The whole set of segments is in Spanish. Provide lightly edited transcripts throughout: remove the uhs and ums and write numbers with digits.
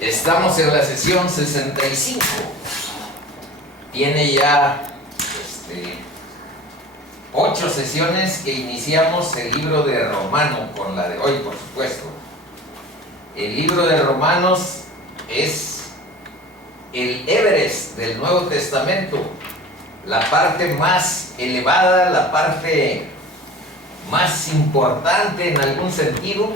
Estamos en la sesión 65. Tiene ya 8 sesiones que iniciamos el libro de Romanos, con la de hoy, por supuesto. El libro de Romanos es el Everest del Nuevo Testamento, la parte más elevada, la parte más importante en algún sentido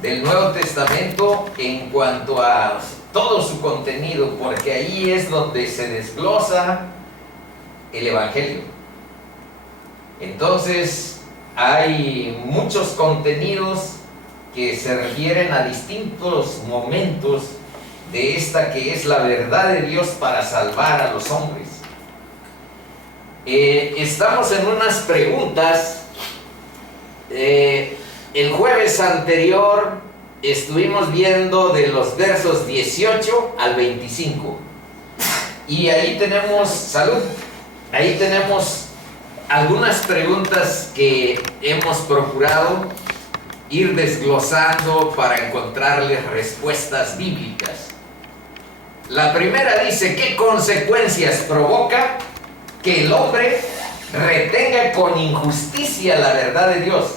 del Nuevo Testamento en cuanto a todo su contenido, porque ahí es donde se desglosa el Evangelio. Entonces hay muchos contenidos que se refieren a distintos momentos de esta que es la verdad de Dios para salvar a los hombres. Estamos en unas preguntas. El jueves anterior estuvimos viendo de los versos 18 al 25 y ahí tenemos, salud, ahí tenemos algunas preguntas que hemos procurado ir desglosando para encontrarles respuestas bíblicas. La primera dice: ¿qué consecuencias provoca que el hombre retenga con injusticia la verdad de Dios?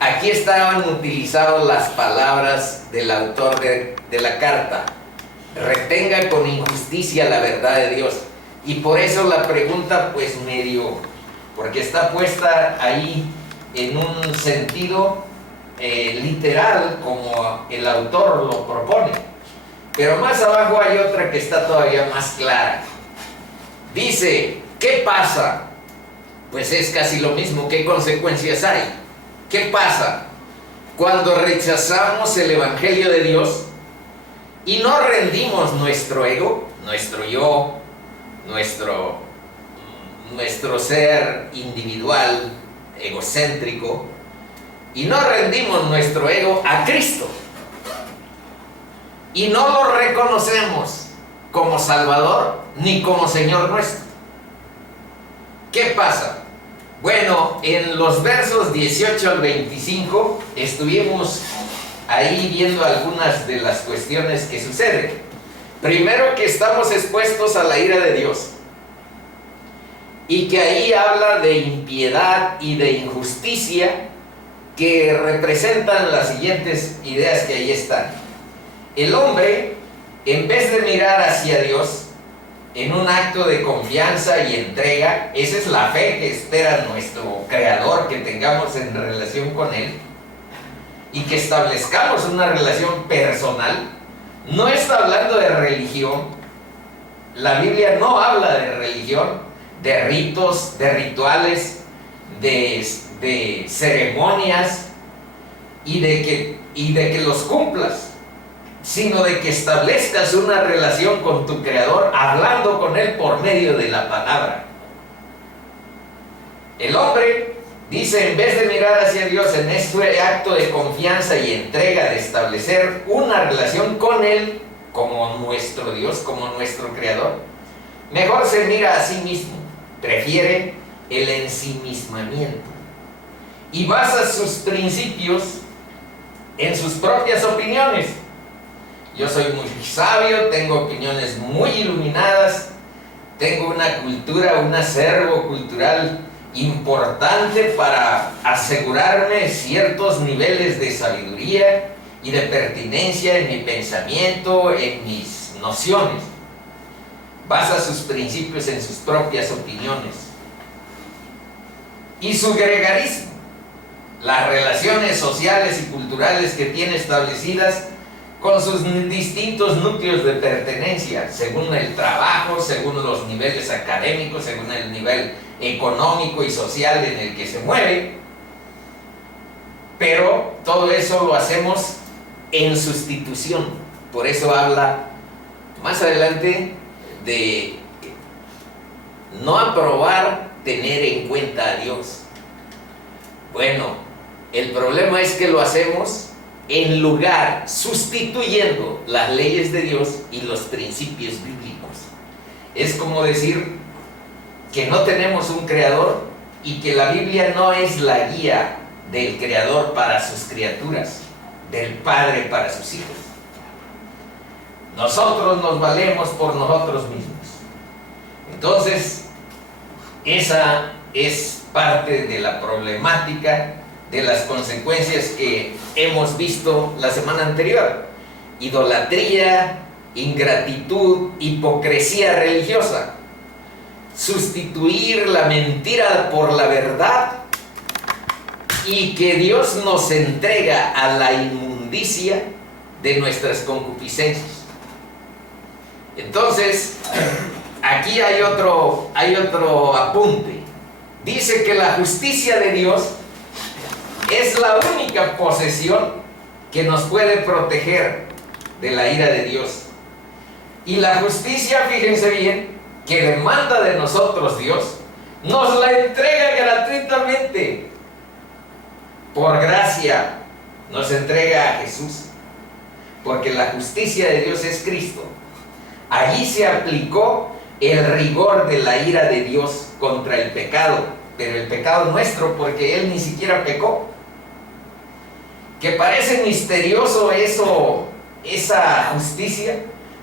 Aquí estaban utilizadas las palabras del autor de la carta: retenga con injusticia la verdad de Dios. Y por eso la pregunta pues medio, porque está puesta ahí en un sentido literal como el autor lo propone. Pero más abajo hay otra que está todavía más clara. Dice: ¿qué pasa? Pues es casi lo mismo. ¿Qué consecuencias hay? ¿Qué pasa cuando rechazamos el Evangelio de Dios y no rendimos nuestro ego, nuestro yo, nuestro ser individual, egocéntrico, y no rendimos nuestro ego a Cristo y no lo reconocemos como Salvador ni como Señor nuestro? ¿Qué pasa? Bueno, en los versos 18 al 25 estuvimos ahí viendo algunas de las cuestiones que suceden. Primero, que estamos expuestos a la ira de Dios y que ahí habla de impiedad y de injusticia, que representan las siguientes ideas que ahí están. El hombre, en vez de mirar hacia Dios en un acto de confianza y entrega, esa es la fe que espera nuestro Creador, que tengamos en relación con Él y que establezcamos una relación personal. No está hablando de religión. La Biblia no habla de religión, de ritos, de rituales, de ceremonias y de que los cumplas, sino de que establezcas una relación con tu Creador, hablando con Él por medio de la palabra. El hombre, dice, en vez de mirar hacia Dios en este acto de confianza y entrega, de establecer una relación con Él como nuestro Dios, como nuestro Creador, mejor se mira a sí mismo, prefiere el ensimismamiento y basa sus principios en sus propias opiniones. Yo soy muy sabio, tengo opiniones muy iluminadas, tengo una cultura, un acervo cultural importante para asegurarme ciertos niveles de sabiduría y de pertinencia en mi pensamiento, en mis nociones. Basa sus principios en sus propias opiniones. Y su gregarismo, las relaciones sociales y culturales que tiene establecidas con sus distintos núcleos de pertenencia, según el trabajo, según los niveles académicos, según el nivel económico y social en el que se mueve. Pero todo eso lo hacemos en sustitución. Por eso habla más adelante de no aprobar tener en cuenta a Dios. Bueno, el problema es que lo hacemos en lugar, sustituyendo las leyes de Dios y los principios bíblicos. Es como decir que no tenemos un Creador y que la Biblia no es la guía del Creador para sus criaturas, del Padre para sus hijos. Nosotros nos valemos por nosotros mismos. Entonces, esa es parte de la problemática, de las consecuencias que hemos visto la semana anterior. Idolatría, ingratitud, hipocresía religiosa. Sustituir la mentira por la verdad, y que Dios nos entrega a la inmundicia de nuestras concupiscencias. Entonces, aquí hay otro apunte. Dice que la justicia de Dios es la única posesión que nos puede proteger de la ira de Dios. Y la justicia, fíjense bien, que demanda de nosotros Dios, nos la entrega gratuitamente. Por gracia nos entrega a Jesús, porque la justicia de Dios es Cristo. Allí se aplicó el rigor de la ira de Dios contra el pecado, pero el pecado nuestro, porque Él ni siquiera pecó. Que parece misterioso eso, esa justicia,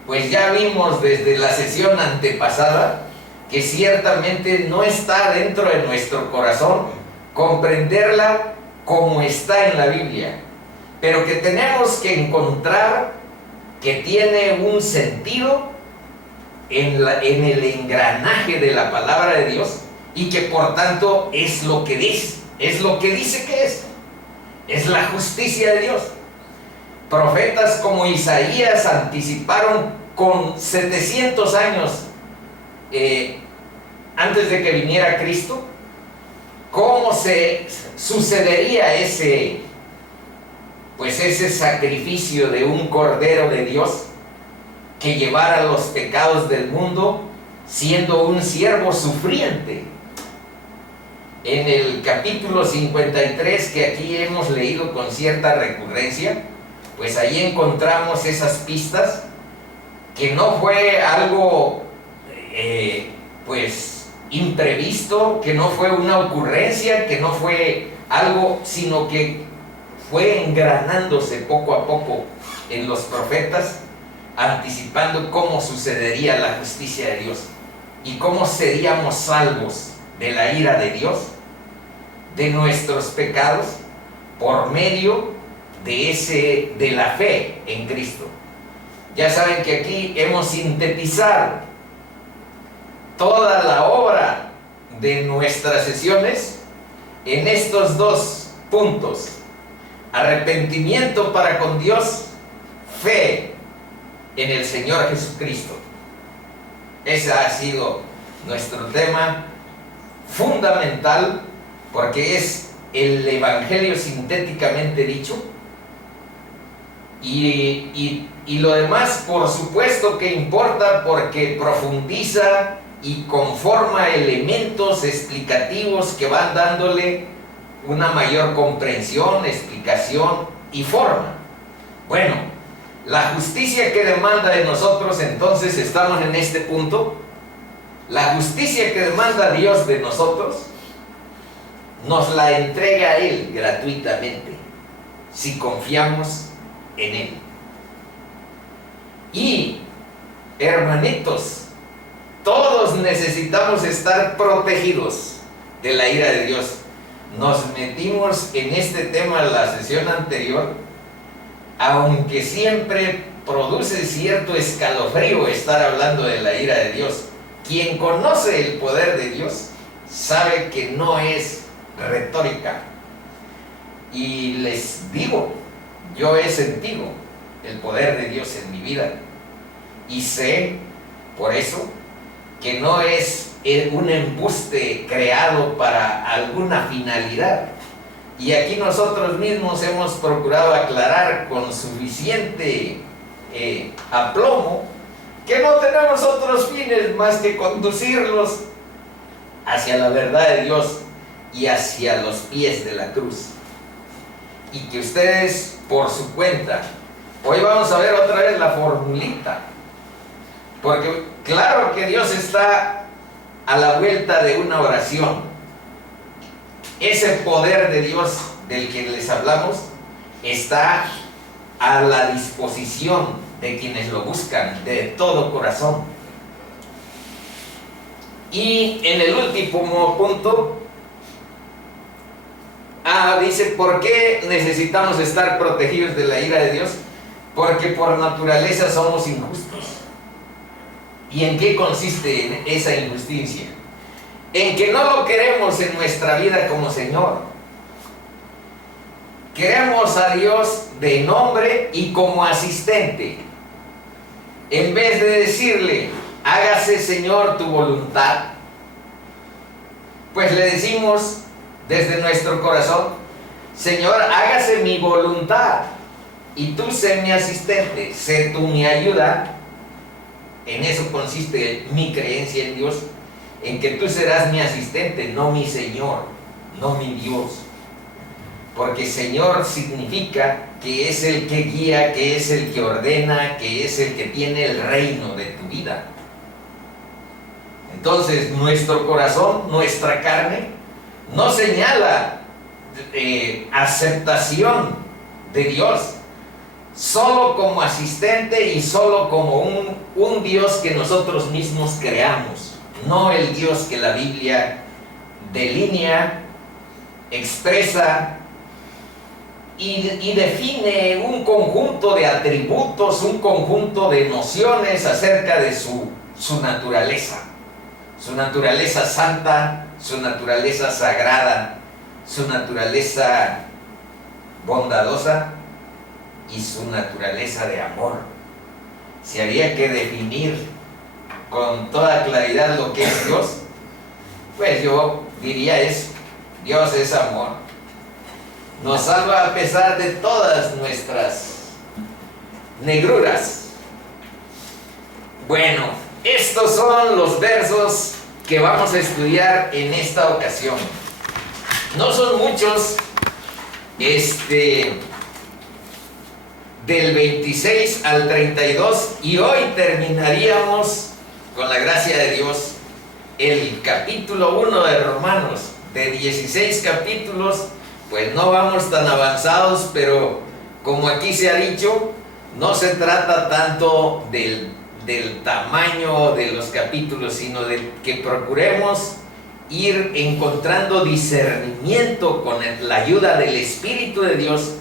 pues ya vimos desde la sesión antepasada que ciertamente no está dentro de nuestro corazón comprenderla como está en la Biblia, pero que tenemos que encontrar que tiene un sentido en el engranaje de la palabra de Dios, y que por tanto es lo que dice que es la justicia de Dios. Profetas como Isaías anticiparon con 700 años antes de que viniera Cristo cómo se sucedería ese sacrificio de un cordero de Dios que llevara los pecados del mundo, siendo un siervo sufriente. En el capítulo 53, que aquí hemos leído con cierta recurrencia, pues ahí encontramos esas pistas, que no fue algo imprevisto, que no fue una ocurrencia, que no fue algo, sino que fue engranándose poco a poco en los profetas, anticipando cómo sucedería la justicia de Dios y cómo seríamos salvos de la ira de Dios, de nuestros pecados, por medio de la fe en Cristo. Ya saben que aquí hemos sintetizado toda la obra de nuestras sesiones en estos dos puntos: arrepentimiento para con Dios, fe en el Señor Jesucristo. Ese ha sido nuestro tema fundamental, porque es el Evangelio sintéticamente dicho, y lo demás por supuesto que importa, porque profundiza y conforma elementos explicativos que van dándole una mayor comprensión, explicación y forma. Bueno, la justicia que demanda de nosotros, entonces estamos en este punto. La justicia que demanda Dios de nosotros nos la entrega a Él gratuitamente, si confiamos en Él. Y, hermanitos, todos necesitamos estar protegidos de la ira de Dios. Nos metimos en este tema en la sesión anterior, aunque siempre produce cierto escalofrío estar hablando de la ira de Dios. Quien conoce el poder de Dios sabe que no es retórica. Y les digo, yo he sentido el poder de Dios en mi vida, y sé por eso que no es un embuste creado para alguna finalidad. Y aquí nosotros mismos hemos procurado aclarar con suficiente aplomo que no tenemos otros fines más que conducirlos hacia la verdad de Dios y hacia los pies de la cruz. Y que ustedes, por su cuenta, hoy vamos a ver otra vez la formulita, porque claro que Dios está a la vuelta de una oración. Ese poder de Dios del que les hablamos está a la disposición de quienes lo buscan de todo corazón. Y en el último punto, dice, ¿por qué necesitamos estar protegidos de la ira de Dios? Porque por naturaleza somos injustos. ¿Y en qué consiste esa injusticia? En que no lo queremos en nuestra vida como Señor. Queremos a Dios de nombre y como asistente. En vez de decirle, hágase Señor tu voluntad, pues le decimos desde nuestro corazón, Señor, hágase mi voluntad y tú sé mi asistente, sé tú mi ayuda. En eso consiste mi creencia en Dios, en que tú serás mi asistente, no mi Señor, no mi Dios. Porque Señor significa que es el que guía, que es el que ordena, que es el que tiene el reino de tu vida. Entonces nuestro corazón, nuestra carne, no señala aceptación de Dios solo como asistente y solo como un Dios que nosotros mismos creamos, no el Dios que la Biblia delinea, expresa y define un conjunto de atributos, un conjunto de nociones acerca de su naturaleza santa, su naturaleza sagrada, su naturaleza bondadosa y su naturaleza de amor. Si había que definir con toda claridad lo que es Dios, pues yo diría eso: Dios es amor, nos salva a pesar de todas nuestras negruras. Bueno, estos son los versos que vamos a estudiar en esta ocasión. No son muchos, del 26 al 32, y hoy terminaríamos, con la gracia de Dios, el capítulo 1 de Romanos. De 16 capítulos, pues no vamos tan avanzados, pero como aquí se ha dicho, no se trata tanto del tamaño de los capítulos, sino de que procuremos ir encontrando discernimiento con la ayuda del Espíritu de Dios,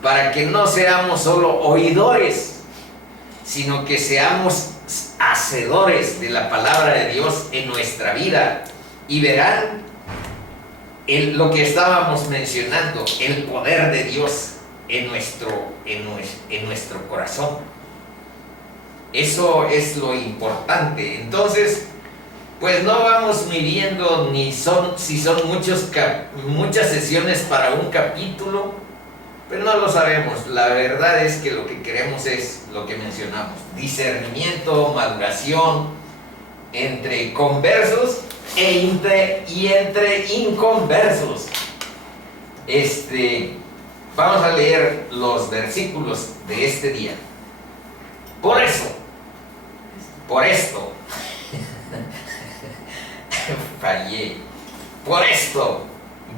para que no seamos solo oidores, sino que seamos hacedores de la palabra de Dios en nuestra vida. Y verán lo que estábamos mencionando, el poder de Dios en nuestro corazón. Eso es lo importante. Entonces, pues no vamos midiendo si son muchas sesiones para un capítulo, pero no lo sabemos. La verdad es que lo que queremos es lo que mencionamos: discernimiento, maduración entre conversos y entre inconversos. Vamos a leer los versículos de este día. Por esto, fallé. Por esto,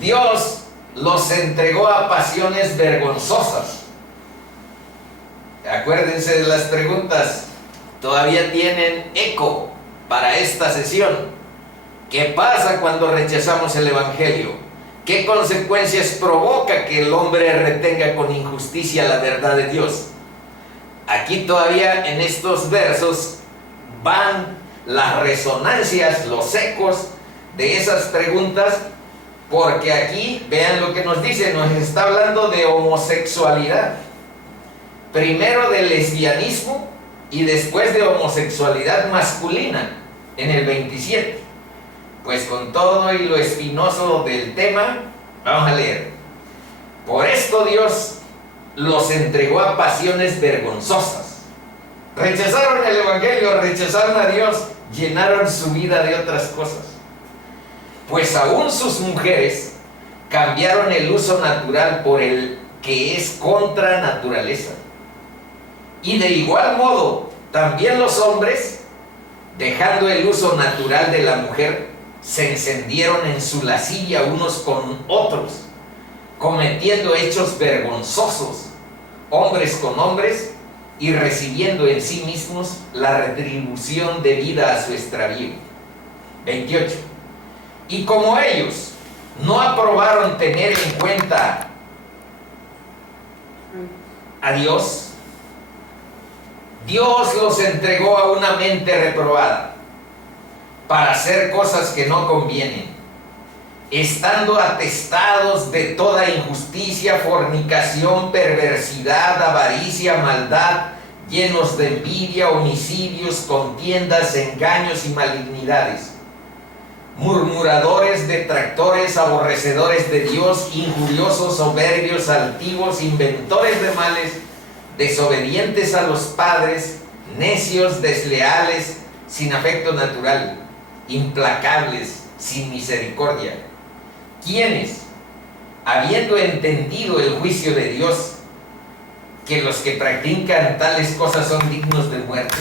Dios los entregó a pasiones vergonzosas. Acuérdense de las preguntas, todavía tienen eco para esta sesión. ¿Qué pasa cuando rechazamos el Evangelio? ¿Qué consecuencias provoca que el hombre retenga con injusticia la verdad de Dios? Aquí todavía en estos versos van las resonancias, los ecos de esas preguntas, porque aquí vean lo que nos dice: nos está hablando de homosexualidad, primero de lesbianismo y después de homosexualidad masculina en el 27. Pues con todo y lo espinoso del tema, vamos a leer. Por esto Dios los entregó a pasiones vergonzosas. Rechazaron el Evangelio, rechazaron a Dios, llenaron su vida de otras cosas. Pues aún sus mujeres cambiaron el uso natural por el que es contra naturaleza. Y de igual modo, también los hombres, dejando el uso natural de la mujer, se encendieron en su lascivia unos con otros, cometiendo hechos vergonzosos, hombres con hombres, y recibiendo en sí mismos la retribución debida a su extravío. 28. Y como ellos no aprobaron tener en cuenta a Dios, Dios los entregó a una mente reprobada para hacer cosas que no convienen, estando atestados de toda injusticia, fornicación, perversidad, avaricia, maldad, llenos de envidia, homicidios, contiendas, engaños y malignidades, murmuradores, detractores, aborrecedores de Dios, injuriosos, soberbios, altivos, inventores de males, desobedientes a los padres, necios, desleales, sin afecto natural, implacables, sin misericordia, quienes, habiendo entendido el juicio de Dios, que los que practican tales cosas son dignos de muerte,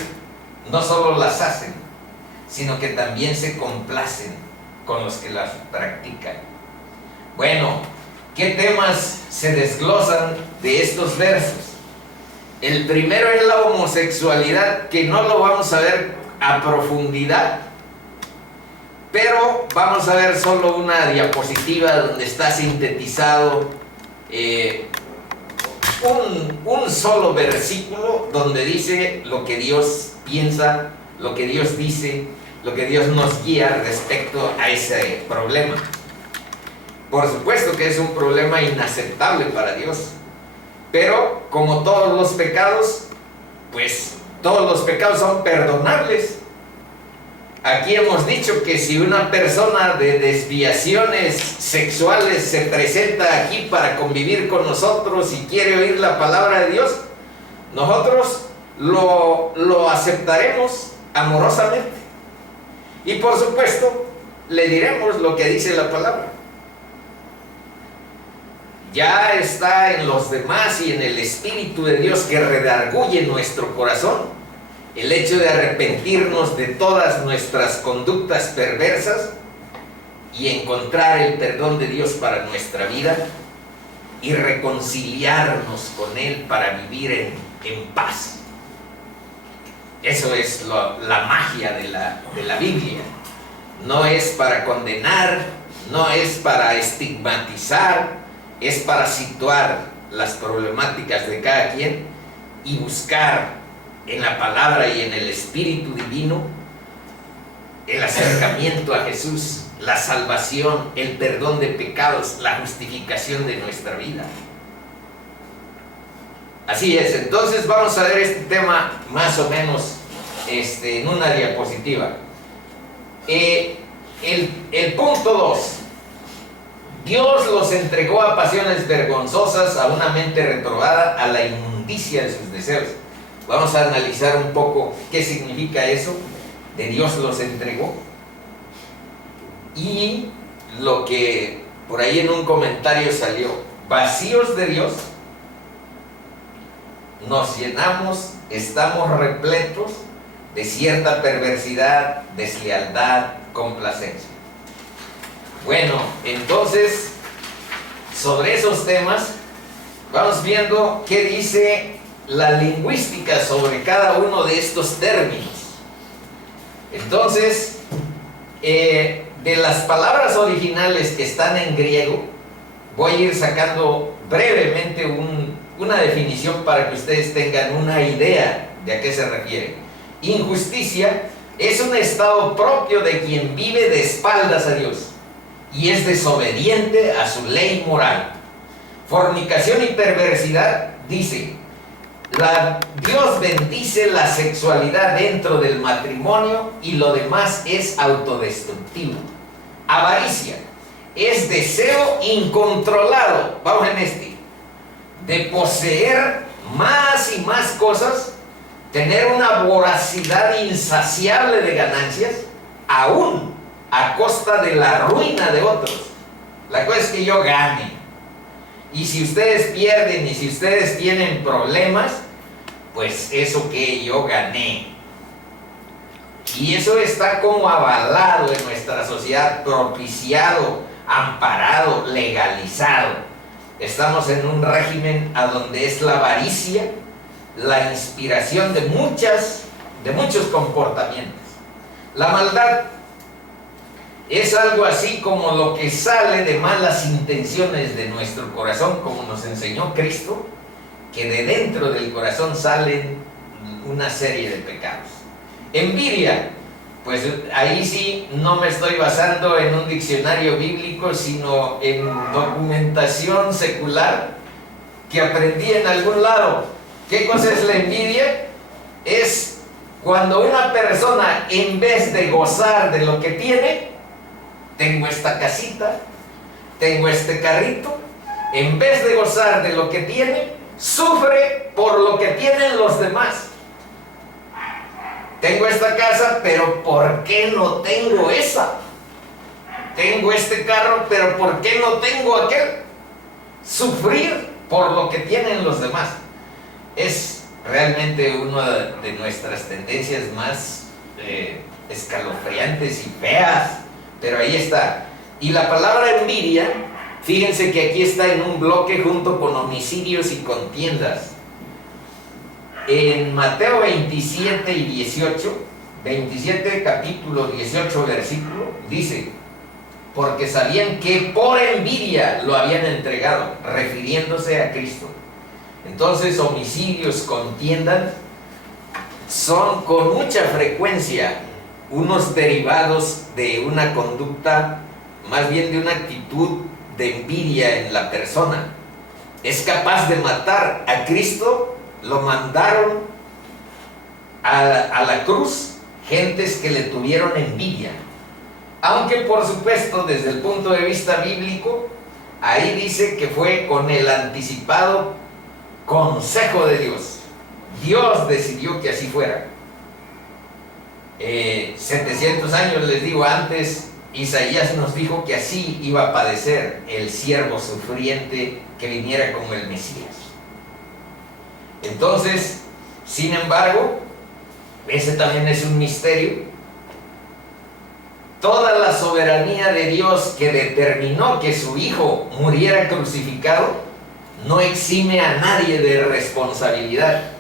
no solo las hacen, sino que también se complacen con los que las practican. Bueno, ¿qué temas se desglosan de estos versos? El primero es la homosexualidad, que no lo vamos a ver a profundidad, pero vamos a ver solo una diapositiva donde está sintetizado un solo versículo donde dice lo que Dios piensa, lo que Dios dice, lo que Dios nos guía respecto a ese problema. Por supuesto que es un problema inaceptable para Dios, pero como todos los pecados, pues todos los pecados son perdonables. Aquí hemos dicho que si una persona de desviaciones sexuales se presenta aquí para convivir con nosotros y quiere oír la palabra de Dios, nosotros lo aceptaremos amorosamente. Y por supuesto, le diremos lo que dice la palabra. Ya está en los demás y en el Espíritu de Dios que redarguye nuestro corazón el hecho de arrepentirnos de todas nuestras conductas perversas y encontrar el perdón de Dios para nuestra vida y reconciliarnos con Él para vivir en paz. Eso es la magia de la Biblia. No es para condenar, no es para estigmatizar, es para situar las problemáticas de cada quien y buscar en la palabra y en el Espíritu Divino el acercamiento a Jesús, la salvación, el perdón de pecados, la justificación de nuestra vida. Así es, entonces vamos a ver este tema más o menos en una diapositiva. El punto 2. Dios los entregó a pasiones vergonzosas, a una mente reprobada, a la inmundicia de sus deseos. Vamos a analizar un poco qué significa eso, de Dios los entregó. Y lo que por ahí en un comentario salió, vacíos de Dios, nos llenamos, estamos repletos de cierta perversidad, deslealtad, complacencia. Bueno, entonces, sobre esos temas, vamos viendo qué dice la lingüística sobre cada uno de estos términos. Entonces, de las palabras originales que están en griego, voy a ir sacando brevemente una definición para que ustedes tengan una idea de a qué se refiere. Injusticia es un estado propio de quien vive de espaldas a Dios y es desobediente a su ley moral. Fornicación y perversidad, dice, Dios bendice la sexualidad dentro del matrimonio y lo demás es autodestructivo. Avaricia es deseo incontrolado, vamos en de poseer más y más cosas, tener una voracidad insaciable de ganancias, aún a costa de la ruina de otros. La cosa es que yo gane. Y si ustedes pierden y si ustedes tienen problemas, pues eso que yo gané. Y eso está como avalado en nuestra sociedad, propiciado, amparado, legalizado. Estamos en un régimen a donde es la avaricia la inspiración de muchos comportamientos. La maldad es algo así como lo que sale de malas intenciones de nuestro corazón, como nos enseñó Cristo, que de dentro del corazón salen una serie de pecados. Envidia, pues ahí sí no me estoy basando en un diccionario bíblico, sino en documentación secular que aprendí en algún lado. ¿Qué cosa es la envidia? Es cuando una persona, en vez de gozar de lo que tiene, tengo esta casita, tengo este carrito, en vez de gozar de lo que tiene, sufre por lo que tienen los demás. Tengo esta casa, pero ¿por qué no tengo esa? Tengo este carro, pero ¿por qué no tengo aquel? Sufrir por lo que tienen los demás es realmente una de nuestras tendencias más escalofriantes y feas, pero ahí está. Y la palabra envidia, fíjense que aquí está en un bloque junto con homicidios y contiendas. En Mateo 27 y 18, 27 capítulo 18 versículo, dice: porque sabían que por envidia lo habían entregado, refiriéndose a Cristo. Entonces, homicidios, contiendas, son con mucha frecuencia unos derivados de una conducta, más bien de una actitud de envidia en la persona. Es capaz de matar. A Cristo lo mandaron a la cruz gentes que le tuvieron envidia. Aunque por supuesto, desde el punto de vista bíblico, ahí dice que fue con el anticipado consejo de Dios. Dios decidió que así fuera. 700 años, les digo, antes, Isaías nos dijo que así iba a padecer el siervo sufriente que viniera como el Mesías. Entonces, sin embargo, ese también es un misterio. Toda la soberanía de Dios que determinó que su Hijo muriera crucificado no exime a nadie de responsabilidad.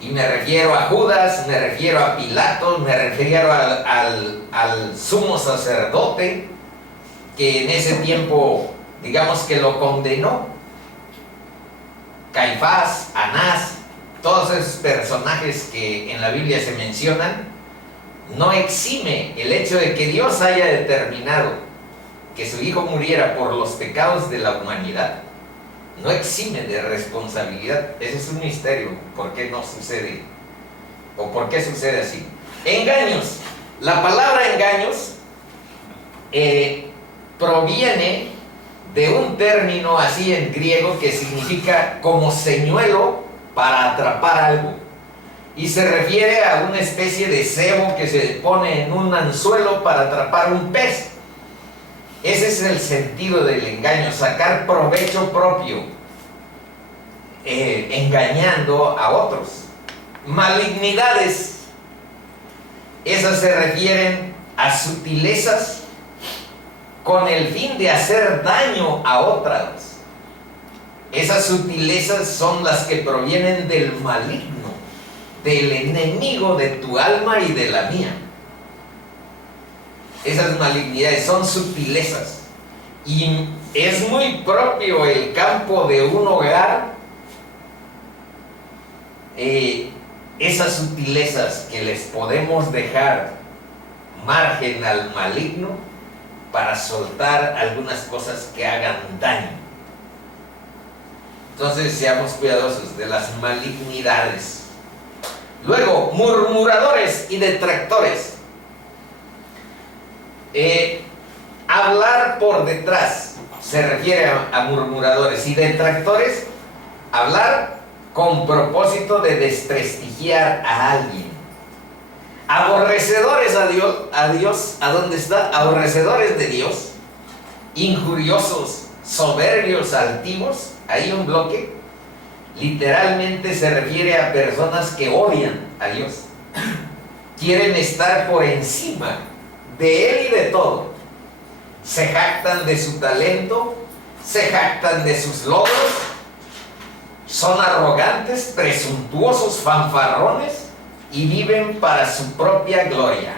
Y me refiero a Judas, me refiero a Pilato, me refiero al sumo sacerdote que en ese tiempo, digamos que lo condenó. Caifás, Anás, todos esos personajes que en la Biblia se mencionan, no exime el hecho de que Dios haya determinado que su Hijo muriera por los pecados de la humanidad. No exime de responsabilidad. Ese es un misterio. ¿Por qué no sucede? ¿O por qué sucede así? Engaños. La palabra engaños proviene de un término así en griego que significa como señuelo para atrapar algo. Y se refiere a una especie de cebo que se pone en un anzuelo para atrapar un pez. Ese es el sentido del engaño, sacar provecho propio, engañando a otros. Malignidades, esas se refieren a sutilezas con el fin de hacer daño a otros. Esas sutilezas son las que provienen del maligno, del enemigo de tu alma y de la mía. Esas malignidades son sutilezas, y es muy propio el campo de un hogar, esas sutilezas que les podemos dejar margen al maligno para soltar algunas cosas que hagan daño. Entonces seamos cuidadosos de las malignidades. Luego, murmuradores y detractores. Hablar por detrás se refiere a murmuradores, y detractores, hablar con propósito de desprestigiar a alguien. Aborrecedores a Dios, ¿a dónde está? Aborrecedores de Dios, injuriosos, soberbios, altivos. Hay un bloque. Literalmente se refiere a personas que odian a Dios, quieren estar por encima de Él y de todo. Se jactan de su talento, se jactan de sus logros, son arrogantes, presuntuosos, fanfarrones y viven para su propia gloria.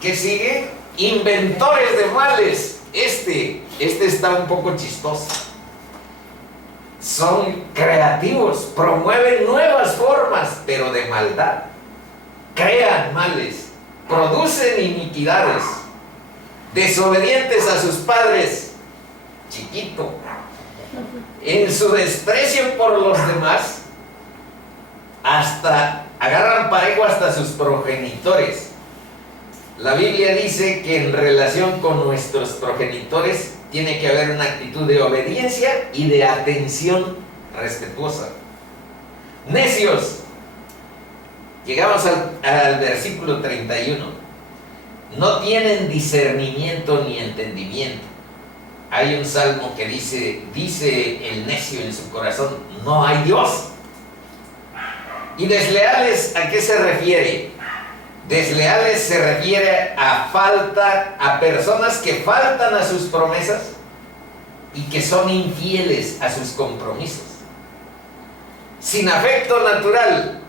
¿Qué sigue? Inventores de males. Este está un poco chistoso. Son creativos, promueven nuevas formas, pero de maldad. Crean males, producen iniquidades, desobedientes a sus padres, chiquito. En su desprecio por los demás, hasta agarran parejo hasta sus progenitores. La Biblia dice que en relación con nuestros progenitores tiene que haber una actitud de obediencia y de atención respetuosa. Necios. Llegamos al versículo 31. No tienen discernimiento ni entendimiento. Hay un salmo que dice el necio en su corazón, no hay Dios. ¿Y desleales a qué se refiere? Desleales se refiere a personas que faltan a sus promesas y que son infieles a sus compromisos. Sin afecto natural,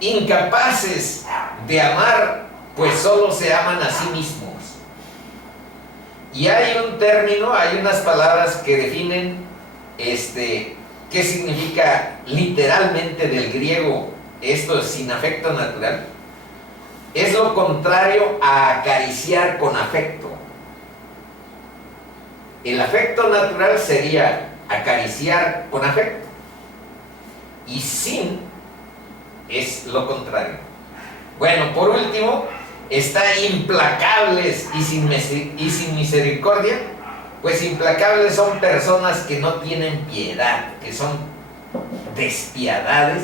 incapaces de amar, pues solo se aman a sí mismos. Y hay un término, hay unas palabras que definen qué significa literalmente del griego. Esto es sin afecto natural. Es lo contrario a acariciar con afecto. El afecto natural sería acariciar con afecto. Y sin es lo contrario. Bueno, por último, está implacables y sin misericordia. Pues implacables son personas que no tienen piedad, que son despiadados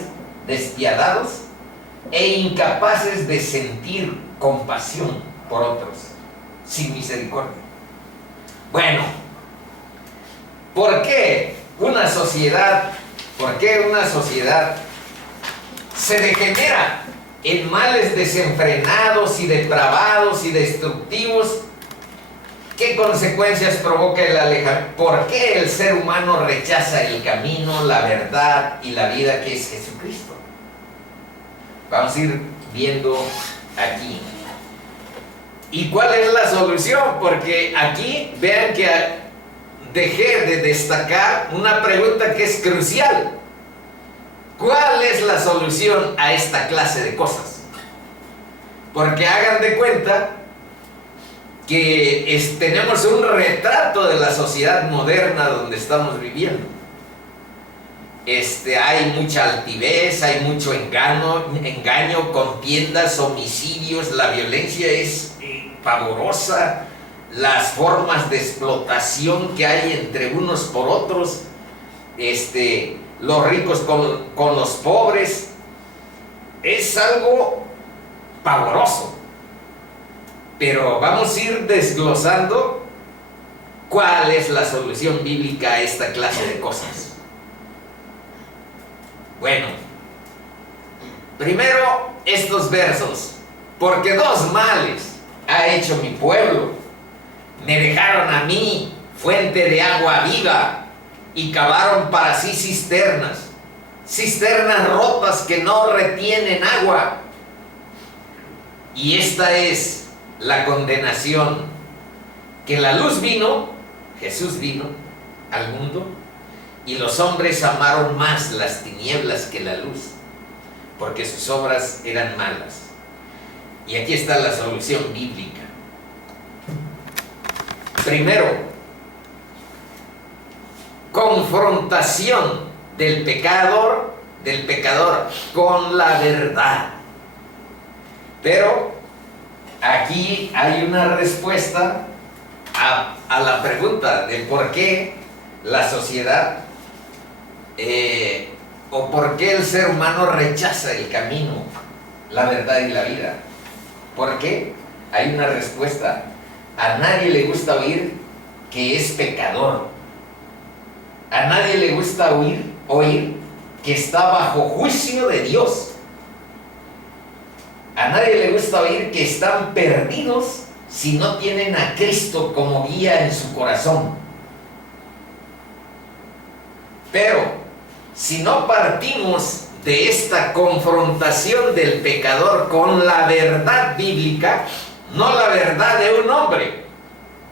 e incapaces de sentir compasión por otros, sin misericordia. Bueno, ¿por qué una sociedad se degenera en males desenfrenados y depravados y destructivos? ¿Qué consecuencias provoca el alejamiento? ¿Por qué el ser humano rechaza el camino, la verdad y la vida que es Jesucristo? Vamos a ir viendo aquí. ¿Y cuál es la solución? Porque aquí vean que dejé de destacar una pregunta que es crucial. ¿Cuál es la solución a esta clase de cosas? Porque hagan de cuenta que tenemos un retrato de la sociedad moderna donde estamos viviendo. Hay mucha altivez, hay mucho engaño, contiendas, homicidios, la violencia es pavorosa, las formas de explotación que hay entre unos por otros, los ricos con los pobres, es algo pavoroso. Pero vamos a ir desglosando cuál es la solución bíblica a esta clase de cosas. Bueno, primero estos versos. Porque dos males ha hecho mi pueblo. Me dejaron a mí fuente de agua viva y cavaron para sí cisternas rotas que no retienen agua. Y esta es la condenación, que la luz vino, Jesús vino al mundo, y los hombres amaron más las tinieblas que la luz, porque sus obras eran malas. Y aquí está la solución bíblica. Primero, confrontación del pecador con la verdad. Pero aquí hay una respuesta a la pregunta de por qué la sociedad o por qué el ser humano rechaza el camino, la verdad y la vida. ¿Por qué? Hay una respuesta. A nadie le gusta oír que es pecador. A nadie le gusta oír que está bajo juicio de Dios. A nadie le gusta oír que están perdidos si no tienen a Cristo como guía en su corazón. Pero si no partimos de esta confrontación del pecador con la verdad bíblica, no la verdad de un hombre,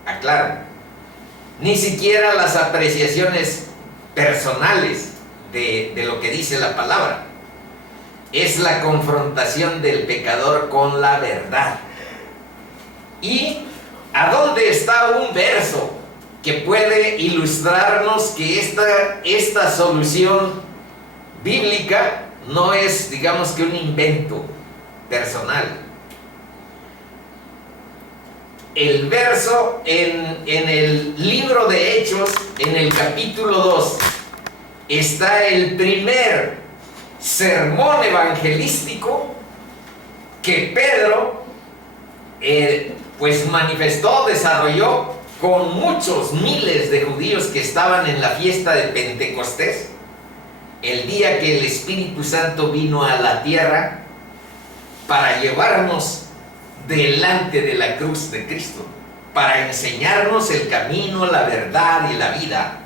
aclaro, ni siquiera las apreciaciones personales de lo que dice la palabra, es la confrontación del pecador con la verdad. ¿Y a dónde está un verso que puede ilustrarnos que esta solución bíblica no es, digamos, que un invento personal? El verso en el libro de Hechos, en el capítulo 2, está el primer sermón evangelístico que Pedro pues manifestó, desarrolló con muchos miles de judíos que estaban en la fiesta de Pentecostés, el día que el Espíritu Santo vino a la tierra para llevarnos delante de la cruz de Cristo, para enseñarnos el camino, la verdad y la vida.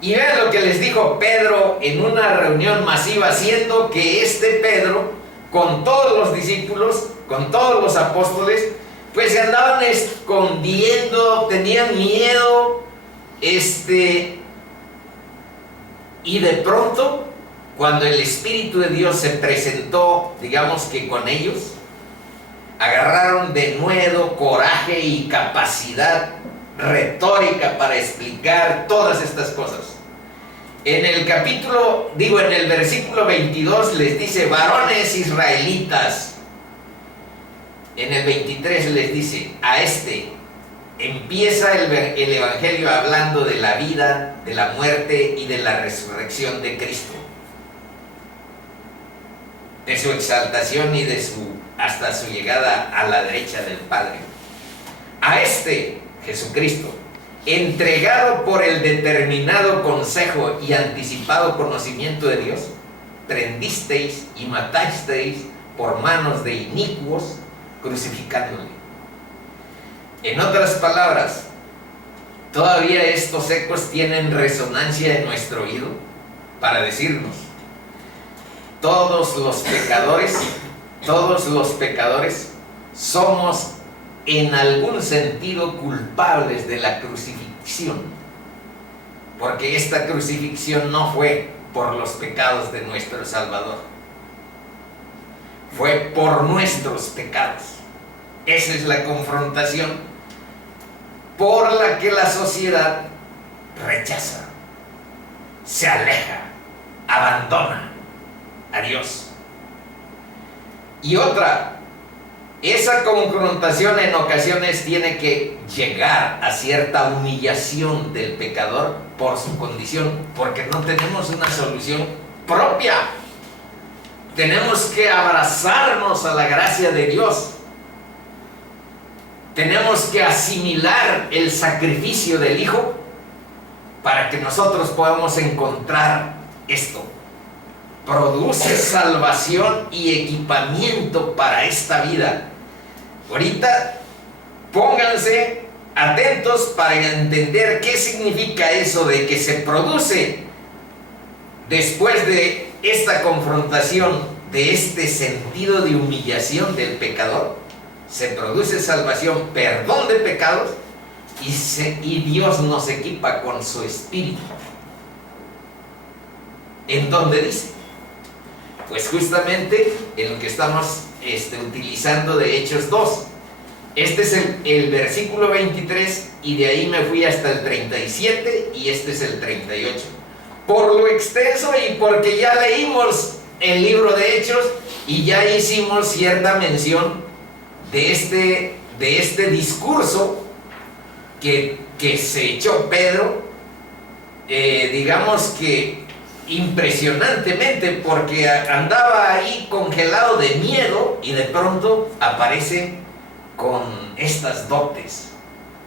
Y vean lo que les dijo Pedro en una reunión masiva, siendo que este Pedro, con todos los discípulos, con todos los apóstoles, pues se andaban escondiendo, tenían miedo, y de pronto, cuando el Espíritu de Dios se presentó, digamos que con ellos, agarraron de nuevo coraje y capacidad retórica para explicar todas estas cosas. En el versículo 22 les dice: varones israelitas. En el 23 les dice: empieza el evangelio hablando de la vida, de la muerte y de la resurrección de Cristo, de su exaltación y hasta su llegada a la derecha del Padre. A Jesucristo, entregado por el determinado consejo y anticipado conocimiento de Dios, prendisteis y matasteis por manos de inicuos, crucificándole. En otras palabras, todavía estos ecos tienen resonancia en nuestro oído para decirnos: todos los pecadores somos en algún sentido culpables de la crucifixión, porque esta crucifixión no fue por los pecados de nuestro Salvador, fue por nuestros pecados. Esa es la confrontación por la que la sociedad rechaza, se aleja, abandona a Dios. Y otra, esa confrontación en ocasiones tiene que llegar a cierta humillación del pecador por su condición, porque no tenemos una solución propia. Tenemos que abrazarnos a la gracia de Dios. Tenemos que asimilar el sacrificio del Hijo para que nosotros podamos encontrar esto. Produce salvación y equipamiento para esta vida. Ahorita pónganse atentos para entender qué significa eso de que se produce después de esta confrontación, de este sentido de humillación del pecador. Se produce salvación, perdón de pecados, y Dios nos equipa con su Espíritu. ¿En dónde dice? Pues justamente en lo que estamos utilizando de Hechos 2. Este es el versículo 23, y de ahí me fui hasta el 37, y este es el 38. Por lo extenso y porque ya leímos el libro de Hechos y ya hicimos cierta mención de este discurso que se echó Pedro, digamos que impresionantemente, porque andaba ahí congelado de miedo y de pronto aparece con estas dotes.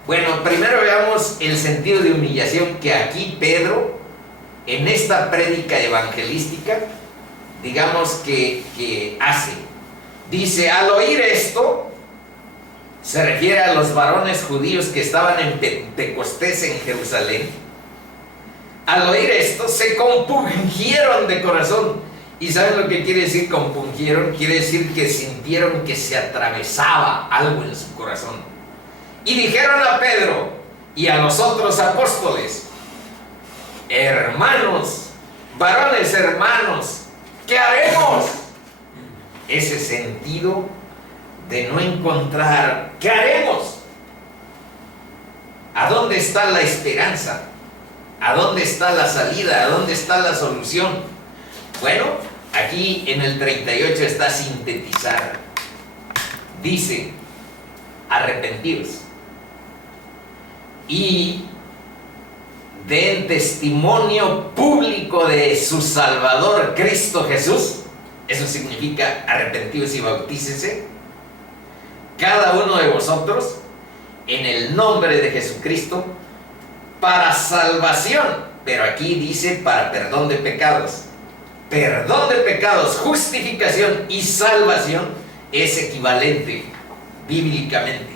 Bueno, primero veamos el sentido de humillación que aquí Pedro, en esta prédica evangelística, digamos que hace. Dice: al oír esto, se refiere a los varones judíos que estaban en Pentecostés en Jerusalén. Al oír esto, se compungieron de corazón. ¿Y saben lo que quiere decir compungieron? Quiere decir que sintieron que se atravesaba algo en su corazón. Y dijeron a Pedro y a los otros apóstoles: hermanos, varones hermanos, ¿qué haremos? Ese sentido de no encontrar, ¿qué haremos? ¿A dónde está la esperanza? ¿A dónde está la salida? ¿A dónde está la solución? Bueno, aquí en el 38 está sintetizada. Dice: arrepentidos y den testimonio público de su Salvador Cristo Jesús. Eso significa arrepentidos y bautícese cada uno de vosotros en el nombre de Jesucristo para salvación. Pero aquí dice para perdón de pecados. Perdón de pecados, justificación y salvación es equivalente bíblicamente.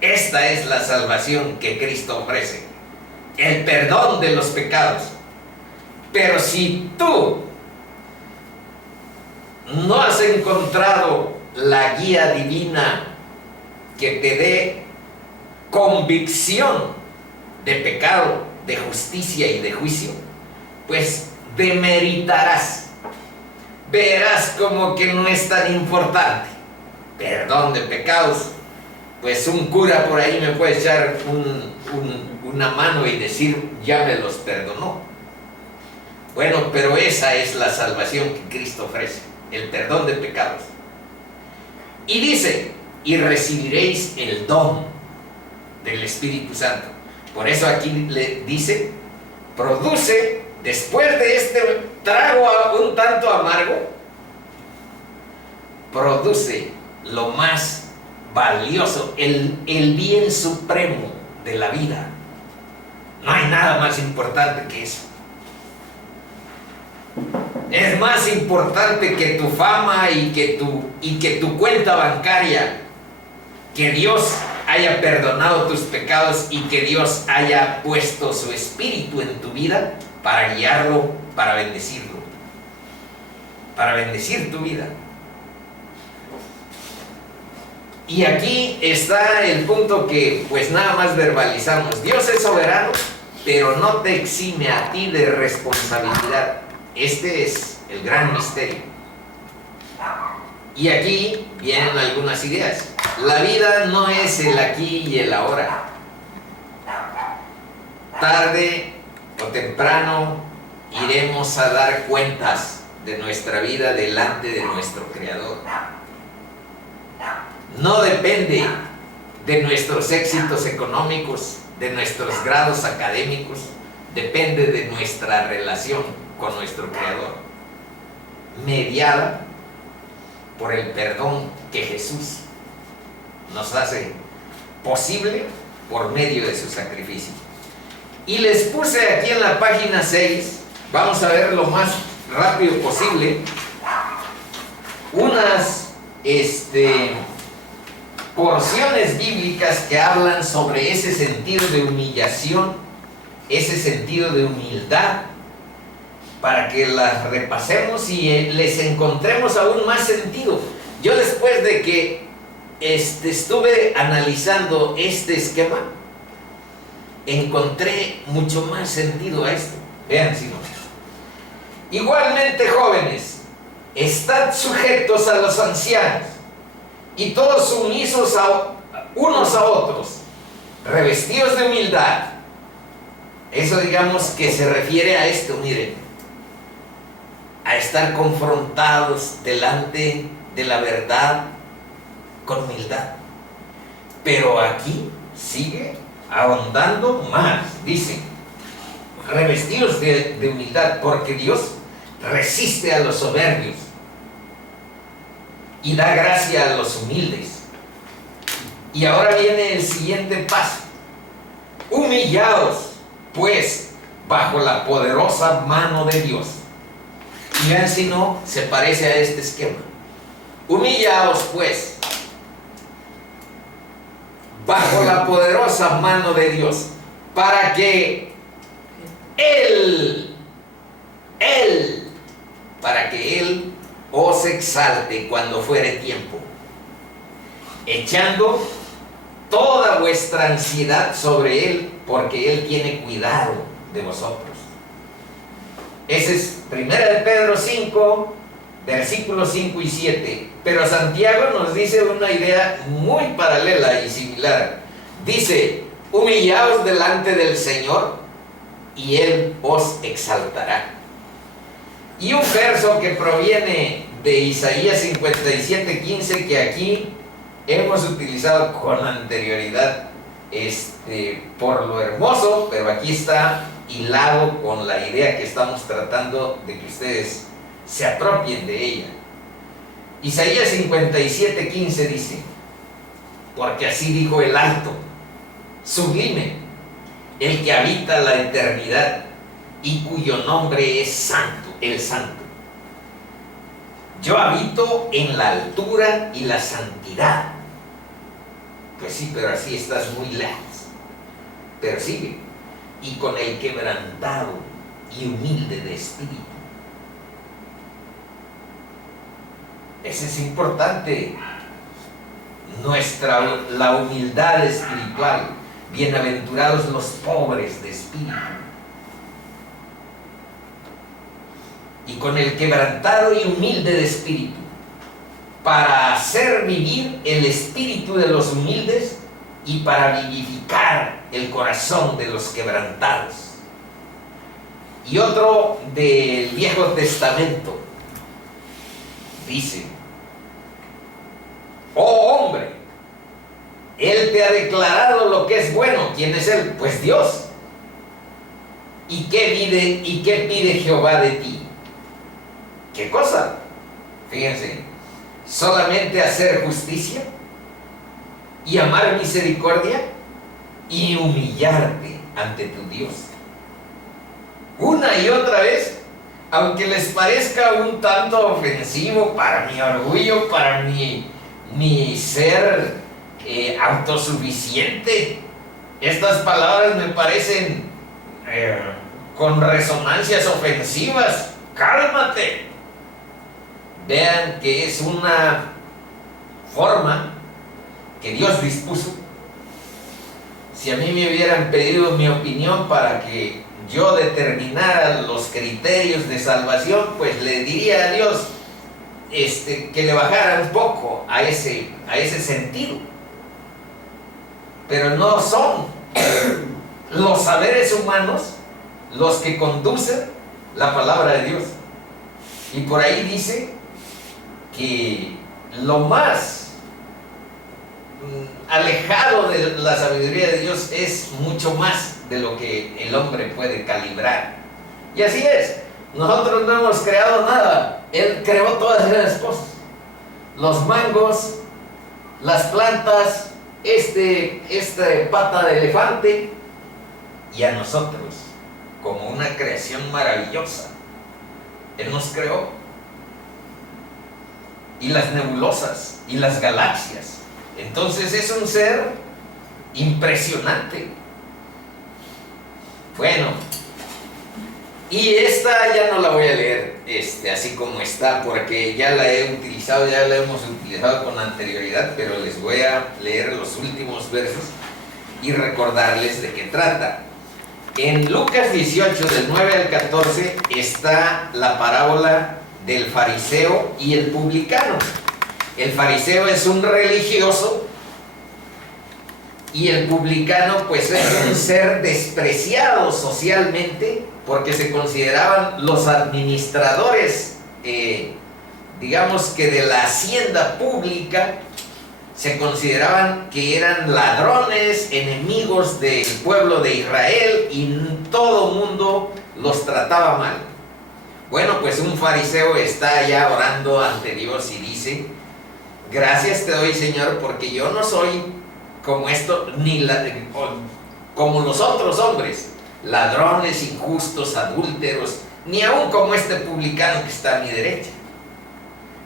Esta es la salvación que Cristo ofrece, el perdón de los pecados. Pero si tú no has encontrado la guía divina que te dé convicción de pecado, de justicia y de juicio, pues demeritarás. Verás como que no es tan importante. Perdón de pecados, pues un cura por ahí me puede echar una mano y decir: ya me los perdonó. Bueno, pero esa es la salvación que Cristo ofrece, el perdón de pecados. Y dice: y recibiréis el don del Espíritu Santo. Por eso aquí le dice: produce, después de este trago un tanto amargo, produce lo más valioso, el bien supremo de la vida. No hay nada más importante que eso. Es más importante que tu fama y que tu cuenta bancaria, que Dios haya perdonado tus pecados y que Dios haya puesto su espíritu en tu vida para guiarlo, para bendecirlo, para bendecir tu vida. Y aquí está el punto que pues nada más verbalizamos. Dios es soberano, pero no te exime a ti de responsabilidad. Este es el gran misterio. Y aquí vienen algunas ideas. La vida no es el aquí y el ahora. Tarde o temprano iremos a dar cuentas de nuestra vida delante de nuestro Creador. No depende de nuestros éxitos económicos, de nuestros grados académicos, depende de nuestra relación con nuestro Creador, mediada por el perdón que Jesús nos hace posible por medio de su sacrificio. Y les puse aquí en la página 6, vamos a ver lo más rápido posible, unas porciones bíblicas que hablan sobre ese sentido de humillación, ese sentido de humildad, para que las repasemos y les encontremos aún más sentido. Yo, después de que estuve analizando este esquema, encontré mucho más sentido a esto. Vean, si no. Igualmente, jóvenes, estad sujetos a los ancianos y todos sumisos unos a otros, revestidos de humildad. Eso, digamos, que se refiere a esto, miren, a estar confrontados delante de la verdad con humildad. Pero aquí sigue ahondando más. Dice: revestidos de humildad, porque Dios resiste a los soberbios y da gracia a los humildes. Y ahora viene el siguiente paso: humillaos pues bajo la poderosa mano de Dios. Y vean si no se parece a este esquema. Humillaos pues bajo la poderosa mano de Dios, para que para que Él os exalte cuando fuere tiempo, echando toda vuestra ansiedad sobre Él, porque Él tiene cuidado de vosotros. Ese es 1 de Pedro 5, versículos 5 y 7. Pero Santiago nos dice una idea muy paralela y similar. Dice: humillaos delante del Señor y Él os exaltará. Y un verso que proviene de Isaías 57:15, que aquí hemos utilizado con anterioridad por lo hermoso, pero aquí está hilado con la idea que estamos tratando de que ustedes se apropien de ella. Isaías 57:15 dice: porque así dijo el alto, sublime, el que habita la eternidad y cuyo nombre es santo, el santo. Yo habito en la altura y la santidad. Pues sí, pero así estás muy lejos. Pero sigue: y con el quebrantado y humilde de espíritu. Ese es importante. La humildad espiritual. Bienaventurados los pobres de espíritu. Y con el quebrantado y humilde de espíritu, para hacer vivir el espíritu de los humildes y para vivificar el corazón de los quebrantados. Y otro del Viejo Testamento dice: oh hombre, Él te ha declarado lo que es bueno. ¿Quién es Él? Pues Dios. ¿Y qué pide Jehová de ti? ¿Qué cosa? Fíjense: solamente hacer justicia y amar misericordia y humillarte ante tu Dios. Una y otra vez, aunque les parezca un tanto ofensivo para mi orgullo, para mi ser autosuficiente, estas palabras me parecen con resonancias ofensivas. Cálmate. Vean que es una forma que Dios dispuso. Si a mí me hubieran pedido mi opinión para que yo determinara los criterios de salvación, pues le diría a Dios que le bajara un poco a ese sentido. Pero no son los saberes humanos los que conducen la palabra de Dios. Y por ahí dice que lo más alejado de la sabiduría de Dios es mucho más de lo que el hombre puede calibrar. Y así es. Nosotros no hemos creado nada. Él creó todas esas cosas: los mangos, las plantas, esta pata de elefante, y a nosotros como una creación maravillosa. Él nos creó. Y las nebulosas y las galaxias. Entonces es un ser impresionante. Bueno, y esta ya no la voy a leer así como está, porque ya la he utilizado, ya la hemos utilizado con anterioridad, pero les voy a leer los últimos versos y recordarles de qué trata. En Lucas 18, del 9 al 14, está la parábola del fariseo y el publicano. El fariseo es un religioso y el publicano pues es un ser despreciado socialmente, porque se consideraban los administradores, digamos que de la hacienda pública. Se consideraban que eran ladrones, enemigos del pueblo de Israel, y todo mundo los trataba mal. Bueno, pues un fariseo está allá orando ante Dios y dice: gracias te doy, Señor, porque yo no soy como como los otros hombres, ladrones, injustos, adúlteros, ni aún como este publicano que está a mi derecha.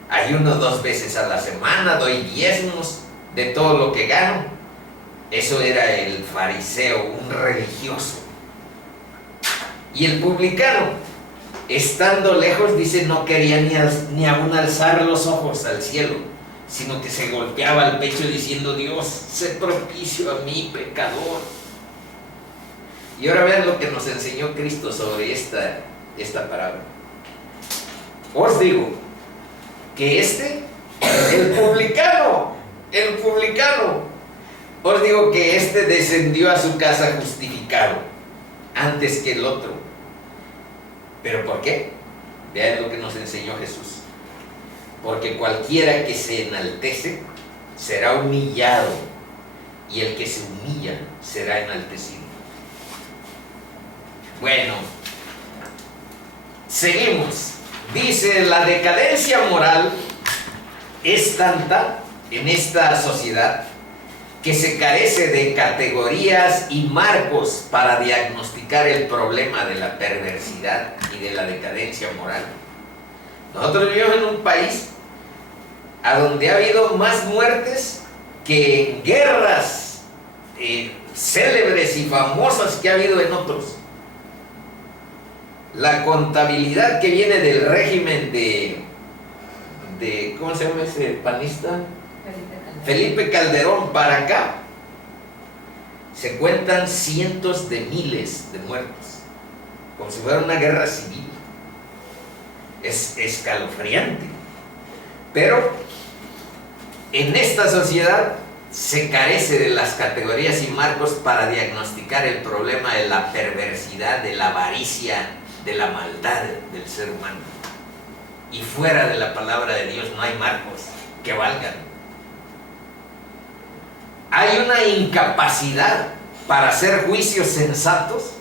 Ayuno 2 veces a la semana, doy diezmos de todo lo que gano. Eso era el fariseo, un religioso. Y el publicano, estando lejos, dice, no quería ni aún alzar los ojos al cielo, sino que se golpeaba el pecho diciendo, Dios, sé propicio a mí, pecador. Y ahora vean lo que nos enseñó Cristo sobre esta parábola. Os digo que el publicano, os digo que descendió a su casa justificado antes que el otro. ¿Pero por qué? Vean lo que nos enseñó Jesús. Porque cualquiera que se enaltece será humillado, y el que se humilla será enaltecido. Bueno, seguimos. Dice, la decadencia moral es tanta en esta sociedad que se carece de categorías y marcos para diagnosticar el problema de la perversidad y de la decadencia moral. Nosotros vivimos en un país a donde ha habido más muertes que en guerras célebres y famosas que ha habido en otros. La contabilidad que viene del régimen de ¿cómo se llama ese panista? Felipe Calderón para acá, se cuentan cientos de miles de muertos, como si fuera una guerra civil. Es escalofriante. Pero en esta sociedad se carece de las categorías y marcos para diagnosticar el problema de la perversidad, de la avaricia, de la maldad del ser humano. Y fuera de la palabra de Dios no hay marcos que valgan. Hay una incapacidad para hacer juicios sensatos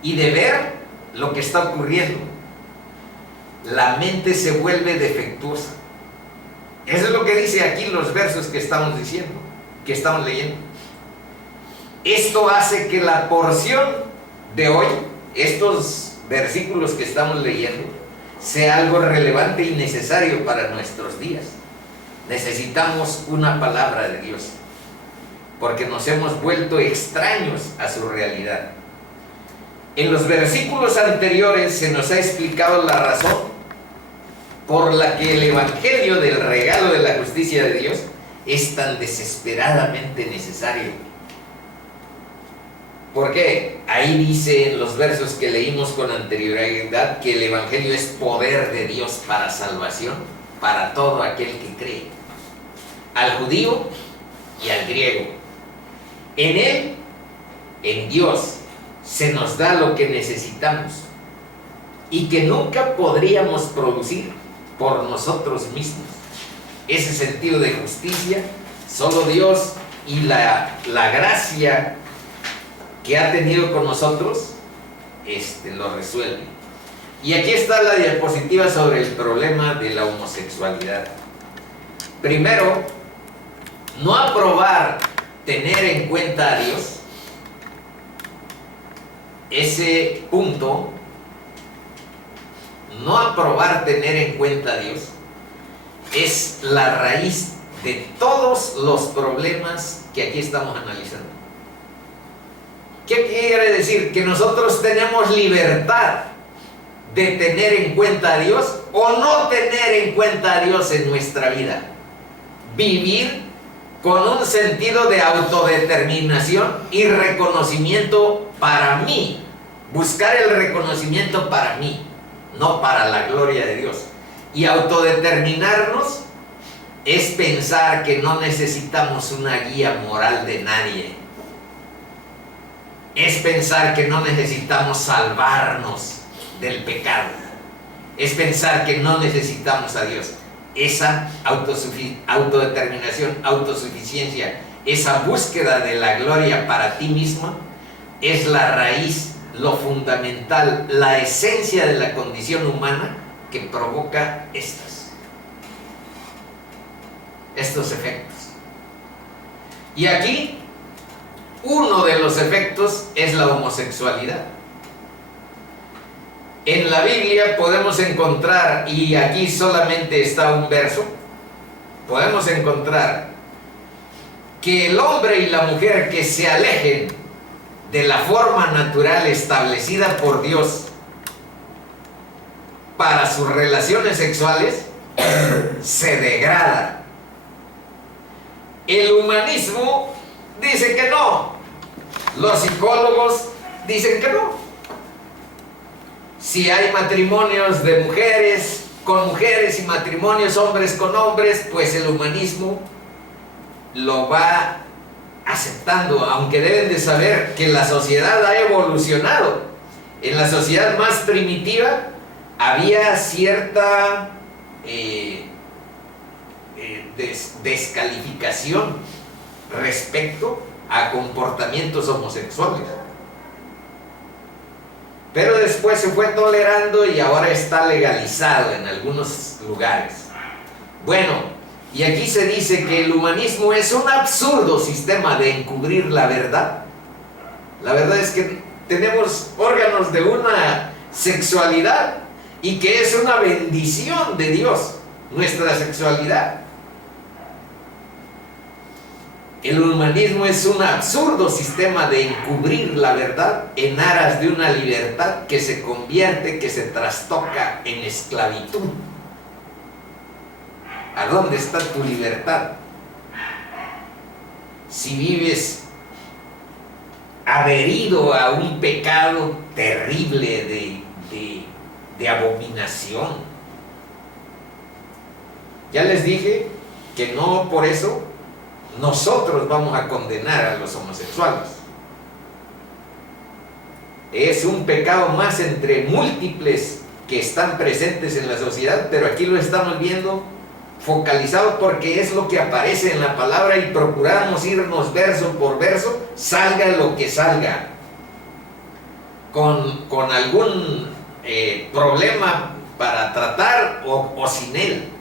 y de ver lo que está ocurriendo. La mente se vuelve defectuosa. Eso es lo que dice aquí los versos que estamos diciendo, que estamos leyendo. Esto hace que la porción de hoy, estos versículos que estamos leyendo, sea algo relevante y necesario para nuestros días. Necesitamos una palabra de Dios, porque nos hemos vuelto extraños a su realidad. En los versículos anteriores se nos ha explicado la razón por la que el evangelio del regalo de la justicia de Dios es tan desesperadamente necesario. Porque ahí dice en los versos que leímos con anterioridad que el evangelio es poder de Dios para salvación para todo aquel que cree, al judío y al griego. En él, en Dios, se nos da lo que necesitamos y que nunca podríamos producir por nosotros mismos. Ese sentido de justicia, solo Dios y la gracia que ha tenido con nosotros lo resuelve. Y aquí está la diapositiva sobre el problema de la homosexualidad. Primero, no aprobar tener en cuenta a Dios. Ese punto, no aprobar tener en cuenta a Dios, es la raíz de todos los problemas que aquí estamos analizando. ¿Qué quiere decir? Que nosotros tenemos libertad de tener en cuenta a Dios o no tener en cuenta a Dios en nuestra vida. Vivir con un sentido de autodeterminación y reconocimiento para mí. Buscar el reconocimiento para mí, no para la gloria de Dios. Y autodeterminarnos es pensar que no necesitamos una guía moral de nadie. Es pensar que no necesitamos salvarnos del pecado. Es pensar que no necesitamos a Dios. Esa autodeterminación, autosuficiencia, esa búsqueda de la gloria para ti misma es la raíz, lo fundamental, la esencia de la condición humana que provoca estos efectos. Y aquí uno de los efectos es la homosexualidad. En la Biblia podemos encontrar, y aquí solamente está un verso, podemos encontrar que el hombre y la mujer que se alejen de la forma natural establecida por Dios para sus relaciones sexuales, se degrada. El humanismo dice que no. Los psicólogos dicen que no. Si hay matrimonios de mujeres con mujeres y matrimonios hombres con hombres, pues el humanismo lo va aceptando, aunque deben de saber que la sociedad ha evolucionado. En la sociedad más primitiva había cierta descalificación respecto a comportamientos homosexuales. Pero después se fue tolerando y ahora está legalizado en algunos lugares. Bueno, y aquí se dice que el humanismo es un absurdo sistema de encubrir la verdad. La verdad es que tenemos órganos de una sexualidad y que es una bendición de Dios, nuestra sexualidad. El humanismo es un absurdo sistema de encubrir la verdad en aras de una libertad que se convierte, que se trastoca en esclavitud. ¿A dónde está tu libertad? Si vives adherido a un pecado terrible de abominación. Ya les dije que no por eso nosotros vamos a condenar a los homosexuales. Es un pecado más entre múltiples que están presentes en la sociedad, pero aquí lo estamos viendo focalizado porque es lo que aparece en la palabra y procuramos irnos verso por verso, salga lo que salga, con algún problema para tratar o sin él.